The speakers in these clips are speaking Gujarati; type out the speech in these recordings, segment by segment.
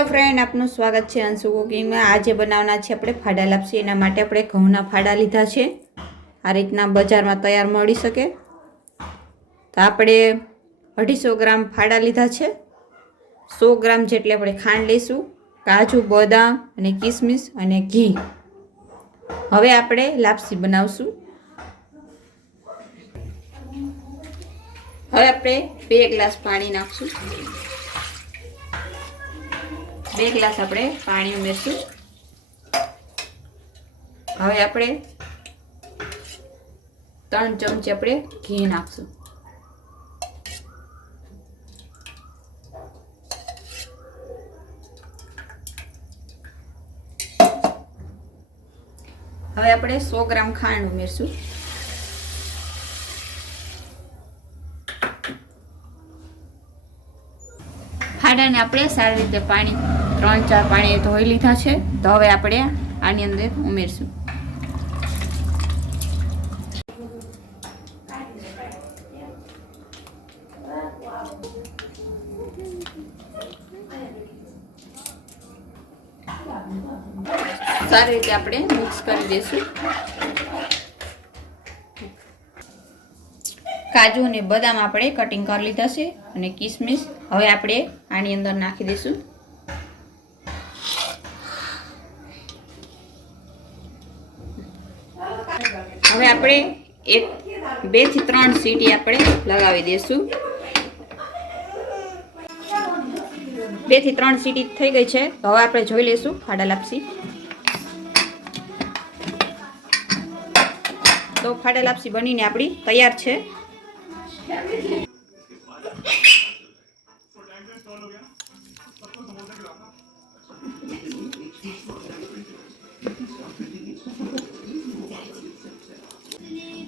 हेलो फ्रेंड, आपનું સ્વાગત છે અંશુ કુકિંગમાં। આજે બનાવવાના છે આપણે ફાડા લાપસી। એના માટે આપણે ઘઉંના ફાડા લીધા છે। આ રીતના બજારમાં તૈયાર મળી શકે। તો આપણે 250 ગ્રામ ફાડા લીધા છે। 100 ગ્રામ જેટલી આપણે ખાંડ લઈશું, કાજુ, બદામ અને કિસમિસ અને ઘી। હવે આપણે લાપસી બનાવશું। હવે આપણે 2 ગ્લાસ પાણી નાખશું। 2 ગ્લાસ આપણે પાણી ઉમેરશું। હવે આપણે 3 ચમચી આપણે ઘી નાખશું। હવે આપણે 100 ગ્રામ ખાંડ ઉમેરશું। ફાડાને આપણે સારી રીતે પાણી 3-4 પાણી ધોઈ લીધા છે। તો હવે આપણે આની અંદર ઉમેરશું। સારી રીતે આપણે મિક્સ કરી દઈશું। કાજુ અને બદામ આપણે કટિંગ કરી લીધા છે અને કિસમિસ હવે આપણે આની અંદર નાખી દઈશું। હવે આપણે 2 થી 3 સીટી આપણે લગાવી દઈશું। 2 થી 3 સીટી થઈ ગઈ છે। તો હવે આપણે જોઈ લઈશું ફાડા લાપસી। તો ફાડા લાપસી બનીને આપણી તૈયાર છે।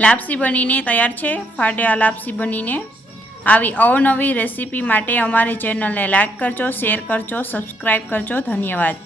લાપસી બનીને તૈયાર છે। ફાડા લાપસી બનીને આવી અવનવી રેસીપી માટે અમારી ચેનલને લાઈક કરજો, શેર કરજો, સબસ્ક્રાઈબ કરજો। ધન્યવાદ।